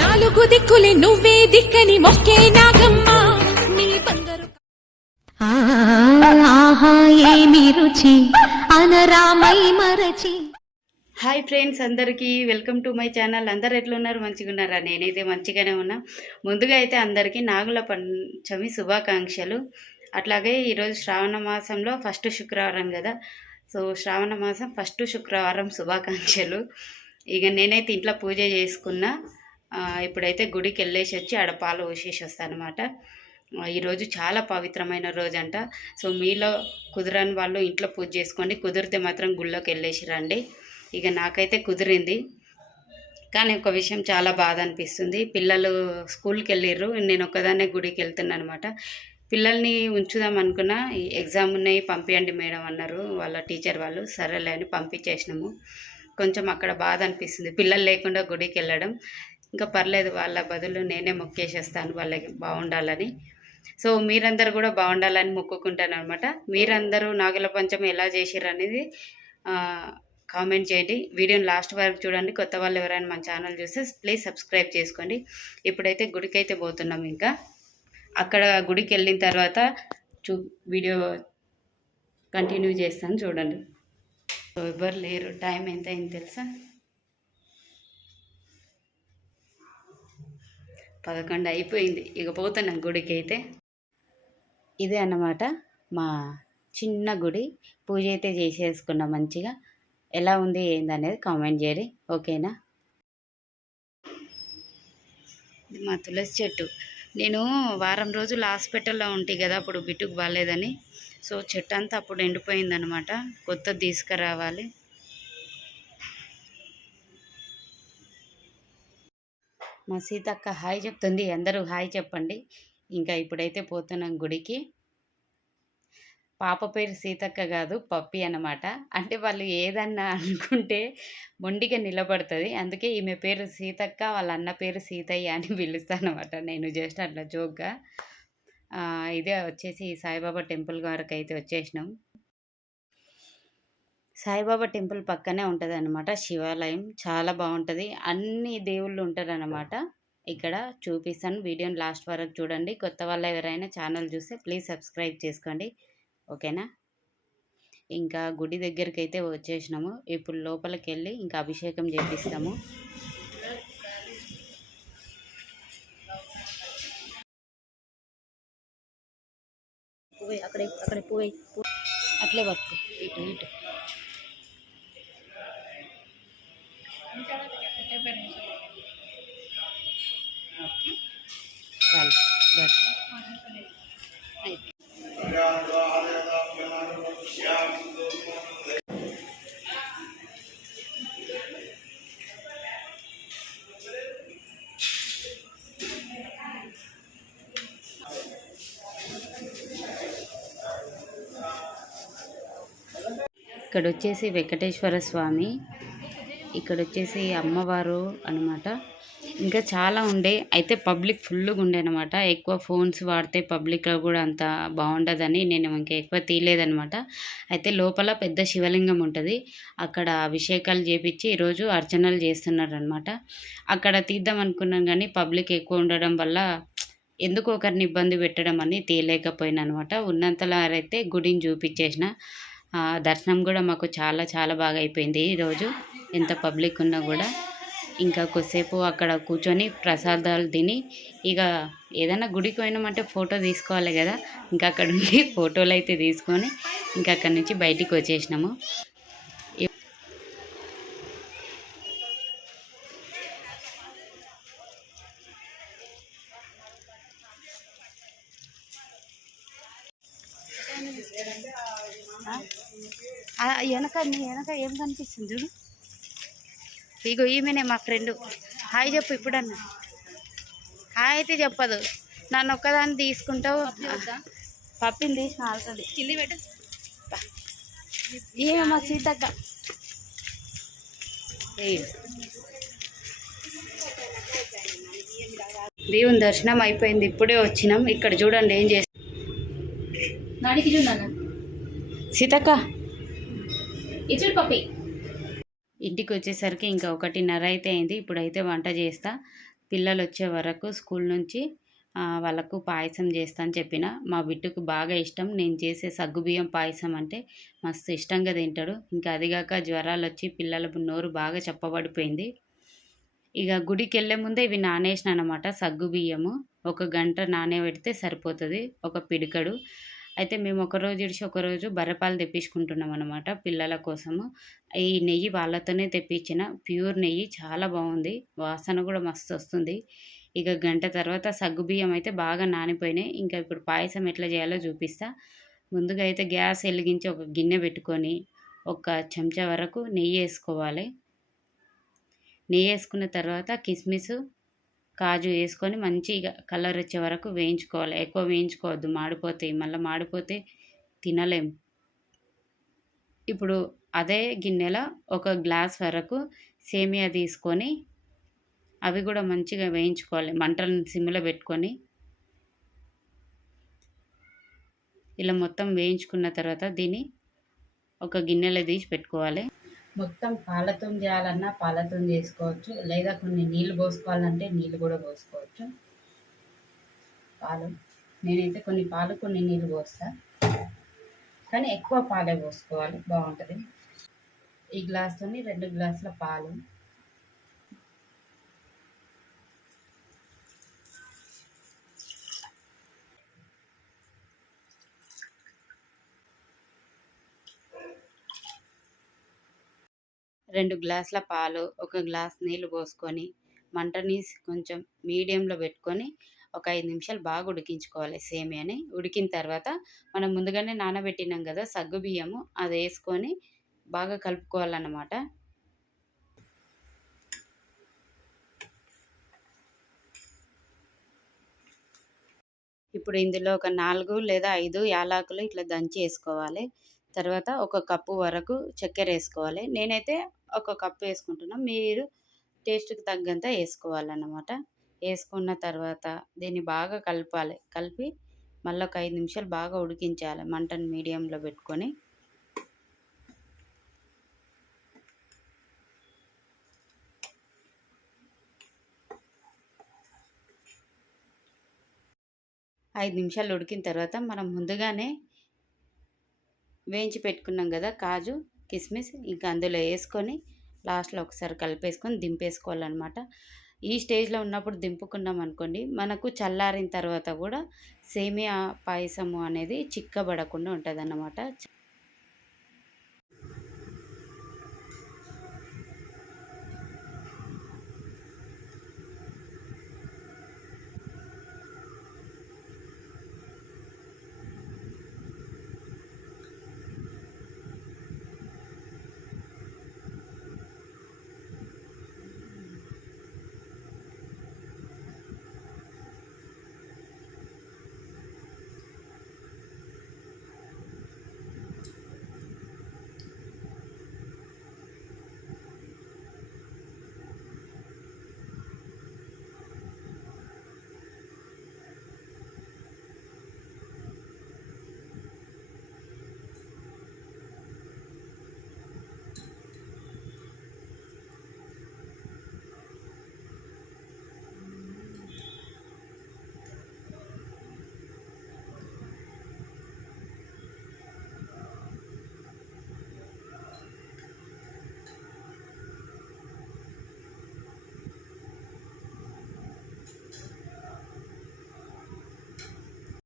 నాలుగు దిక్కులే నువ్వే దిక్కని మొక్కే నాగమ్మ. నీ బంగారు ఆ, ఆహా ఏమి రుచి. అనరామై మరచి. హాయ్ ఫ్రెండ్స్ అందరికీ వెల్కమ్ టు మై ఛానల్. అందరు ఎట్లున్నారు? మంచిగా ఉన్నారా నేనైతే మంచిగానే ఉన్నా. ముందుగా అయితే అందరికీ నాగుల పంచమి శుభాకాంక్షలు. అట్లాగే ఈరోజు శ్రావణ మాసంలో ఫస్ట్ శుక్రవారం కదా. సో శ్రావణ మాసం ఫస్ట్ శుక్రవారం శుభాకాంక్షలు. ఇక నేనైతే ఇంట్లో పూజ చేసుకున్నా. ఇప్పుడైతే గుడికి వెళ్ళేసి వచ్చి ఆడ పాలు పోసేసి వస్తాను అనమాట ఈరోజు చాలా పవిత్రమైన రోజు అంట సో మీలో కుదరని వాళ్ళు ఇంట్లో పూజ చేసుకోండి. కుదిరితే మాత్రం గుళ్ళోకి వెళ్ళేసి రండి. ఇక నాకైతే కుదిరింది. కానీ ఒక విషయం చాలా బాధ అనిపిస్తుంది పిల్లలు స్కూల్కి వెళ్ళిర్రు నేను ఒక్కదాన్నే గుడికి వెళ్తున్నాను అనమాట పిల్లల్ని ఉంచుదాం అనుకున్నా. ఈ ఎగ్జామ్ ఉన్నాయి పంపించండి మేడం అన్నారు వాళ్ళ టీచర్ వాళ్ళు. సరేలే అని పంపించేసినాము. కొంచెం అక్కడ బాధ అనిపిస్తుంది పిల్లలు లేకుండా గుడికి వెళ్ళడం ఇంకా పర్లేదు వాళ్ళ బదులు నేనే మొక్కేసేస్తాను వాళ్ళకి బాగుండాలని. సో మీరందరూ కూడా బాగుండాలని మొక్కుకుంటాను అనమాట మీరందరూ నాగుల పంచమి ఎలా చేసారు అనేది కామెంట్ చేయండి. వీడియోని లాస్ట్ వరకు చూడండి. కొత్త వాళ్ళు ఎవరైనా మన ఛానల్ చూస్తే ప్లీజ్ సబ్స్క్రైబ్ చేసుకోండి. ఇప్పుడైతే గుడికి అయితే పోతున్నాం ఇంకా. అక్కడ గుడికి వెళ్ళిన తర్వాత చూ వీడియో కంటిన్యూ చేస్తాను చూడండి. సో ఎవ్వరు లేరు? టైం ఎంత అయింది తెలుసా? పదకొండు అయిపోయింది. ఇక పోతున్నాం గుడికి అయితే ఇదే అన్నమాట. మా చిన్న గుడి. పూజ అయితే చేసేసుకున్నాం మంచిగా. ఎలా ఉంది ఏందనేది కామెంట్ చేయరి ఓకేనా? ఇది మా తులసి చెట్టు. నేను వారం రోజులు హాస్పిటల్లో ఉంటాయి కదా అప్పుడు బిట్టుకు బాగాలేదని సో చెట్టు అంతా అప్పుడు ఎండిపోయిందనమాట కొత్తది తీసుకురావాలి. మా సీతక్క హాయ్ చెప్తుంది. అందరూ హాయ్ చెప్పండి. ఇంకా ఇప్పుడైతే పోతున్నాం గుడికి. పాప పేరు సీతక్క కాదు పప్పి అన్నమాట. అంటే వాళ్ళు ఏదన్నా అనుకుంటే మొండిగా నిలబడుతుంది. అందుకే ఈమె పేరు సీతక్క వాళ్ళ అన్న పేరు సీతయ్య అని పిలుస్తాను అనమాట నేను జస్ట్ అట్లా జోక్గా ఇదే వచ్చేసి సాయిబాబా టెంపుల్ వరకు అయితే వచ్చేసినాం. సాయిబాబా టెంపుల్ పక్కనే ఉంటుంది అనమాట శివాలయం చాలా బాగుంటుంది. అన్ని దేవుళ్ళు ఉంటారనమాట ఇక్కడ చూపిస్తాను. వీడియోని లాస్ట్ వరకు చూడండి. కొత్త వాళ్ళు ఎవరైనా ఛానల్ చూస్తే ప్లీజ్ సబ్స్క్రైబ్ చేసుకోండి. ఓకేనా? ఇంకా గుడి దగ్గరికి అయితే వచ్చేసినాము. ఇప్పుడు లోపలికి వెళ్ళి ఇంకా అభిషేకం చేపిస్తాము. అక్కడే అక్కడ పువ్వు అట్లే పట్టుకో ఇటు ఇటు. ఓకే చాలు బస్ అయిపోయింది ఇక్కడ వచ్చేసి వెంకటేశ్వర స్వామి ఇక్కడ వచ్చేసి అమ్మవారు అనమాట ఇంకా చాలా ఉండే. అయితే పబ్లిక్ ఫుల్గా ఉండే అనమాట ఎక్కువ ఫోన్స్ వాడితే పబ్లిక్లో కూడా అంత బాగుండదని నేను ఇంకా ఎక్కువ తీయలేదనమాట అయితే లోపల పెద్ద శివలింగం ఉంటుంది. అక్కడ అభిషేకాలు చేపించి ఈరోజు అర్చనలు చేస్తున్నారనమాట అక్కడ తీద్దాం అనుకున్నాం కానీ పబ్లిక్ ఎక్కువ ఉండడం వల్ల ఎందుకు ఒకరిని ఇబ్బంది పెట్టడం అని తీయలేకపోయినా అనమాట ఉన్నంతలో గుడిని చూపించేసిన. దర్శనం కూడా మాకు చాలా చాలా బాగా అయిపోయింది ఈరోజు. ఎంత పబ్లిక్ ఉన్నా కూడా ఇంకా కొద్దిసేపు అక్కడ కూర్చొని ప్రసాదాలు తిని ఇక ఏదైనా గుడికి పోయినామంటే ఫోటో తీసుకోవాలి కదా. ఇంకా అక్కడ ఉండి ఫోటోలు అయితే తీసుకొని ఇంకా అక్కడి నుంచి బయటికి వచ్చేసినాము. వెనక వెనక ఏం కనిపిస్తుంది చూడు. ఇగో ఈమెనే మా ఫ్రెండ్. హాయ్ చెప్పు ఇప్పుడన్నా. హాయ్ అయితే చెప్పదు. నన్ను ఒక్కదాన్ని తీసుకుంటావు. పప్పిని తీసిన ఆల్రెడీ. కింది పెట్టు. ఈమె మా సీతక్క. దేవుని దర్శనం అయిపోయింది. ఇప్పుడే వచ్చినాం. ఇక్కడ చూడండి ఏం చేసి. నాడికి చూడాలా సీతక్క. ఇచ్చుడు పప్పి. ఇంటికి వచ్చేసరికి ఇంకా ఒకటిన్నర అయితే అయింది. ఇప్పుడైతే వంట చేస్తా. పిల్లలు వచ్చే వరకు స్కూల్ నుంచి వాళ్ళకు పాయసం చేస్తా అని చెప్పిన. మా బిడ్డకు బాగా ఇష్టం. నేను చేసే సగ్గుబియ్యం పాయసం అంటే మస్తు ఇష్టంగా తింటాడు. ఇంకా అదిగాక జ్వరాలు వచ్చి పిల్లల నోరు బాగా చెప్పబడిపోయింది. ఇక గుడికి వెళ్ళే ముందే ఇవి నానేసిన అనమాట సగ్గు బియ్యము. ఒక గంట నానేబెడితే సరిపోతుంది. ఒక పిడికడు. అయితే మేము ఒక రోజు ఇడిచి ఒకరోజు బర్రపాలు తెప్పించుకుంటున్నాం అనమాట పిల్లల కోసము. ఈ నెయ్యి వాళ్ళతోనే తెప్పించిన. ప్యూర్ నెయ్యి చాలా బాగుంది. వాసన కూడా మస్తు వస్తుంది. ఇక గంట తర్వాత సగ్గు బియ్యం అయితే బాగా నానిపోయినాయి. ఇంకా ఇప్పుడు పాయసం ఎట్లా చేయాలో చూపిస్తా. ముందుగా అయితే గ్యాస్ వెలిగించి ఒక గిన్నె పెట్టుకొని ఒక చెంచా వరకు నెయ్యి వేసుకోవాలి. నెయ్యి వేసుకున్న తర్వాత కిస్మిస్ కాజు వేసుకొని మంచిగా కలర్ వచ్చే వరకు వేయించుకోవాలి. ఎక్కువ వేయించుకోవద్దు. మాడిపోతాయి. మళ్ళీ మాడిపోతే తినలేం. ఇప్పుడు అదే గిన్నెలో ఒక గ్లాస్ వరకు సేమియా తీసుకొని అవి కూడా మంచిగా వేయించుకోవాలి. మంటలను సిమ్లో పెట్టుకొని ఇలా మొత్తం వేయించుకున్న తర్వాత దీన్ని ఒక గిన్నెలో తీసి పెట్టుకోవాలి. మొత్తం పాలతో చేయాలన్నా పాలతో చేసుకోవచ్చు. లేదా కొన్ని నీళ్ళు పోసుకోవాలంటే నీళ్ళు కూడా పోసుకోవచ్చు. పాలు. నేనైతే కొన్ని పాలు కొన్ని నీళ్ళు పోస్తా. కానీ ఎక్కువ పాలే పోసుకోవాలి. బాగుంటుంది. ఈ గ్లాస్తోని రెండు గ్లాసుల పాలు. రెండు గ్లాసుల పాలు ఒక గ్లాస్ నీళ్ళు పోసుకొని మంటని కొంచెం మీడియంలో పెట్టుకొని ఒక ఐదు నిమిషాలు బాగా ఉడికించుకోవాలి సేమియాని. ఉడికిన తర్వాత మనం ముందుగానే నానబెట్టినాం కదా సగ్గు బియ్యము అది వేసుకొని బాగా కలుపుకోవాలన్నమాట. ఇప్పుడు ఇందులో ఒక నాలుగు లేదా ఐదు యాలాకులు ఇట్లా దంచి వేసుకోవాలి. తర్వాత ఒక కప్పు వరకు చక్కెర వేసుకోవాలి. నేనైతే ఒక కప్పు వేసుకుంటున్నాం. మీరు టేస్ట్కి తగ్గంత వేసుకోవాలన్నమాట. వేసుకున్న తర్వాత దీన్ని బాగా కలపాలి. కలిపి మళ్ళీ ఒక ఐదు నిమిషాలు బాగా ఉడికించాలి మంటను మీడియంలో పెట్టుకొని. ఐదు నిమిషాలు ఉడికిన తర్వాత మనం ముందుగానే వేయించి పెట్టుకున్నాం కదా కాజు. కిస్మిస్ ఇంకా అందులో వేసుకొని లాస్ట్లో ఒకసారి కలిపేసుకొని దింపేసుకోవాలన్నమాట. ఈ స్టేజ్లో ఉన్నప్పుడు దింపుకున్నాం అనుకోండి మనకు చల్లారిన తర్వాత కూడా సేమియా పాయసము అనేది చిక్కబడకుండా ఉంటుంది అన్నమాట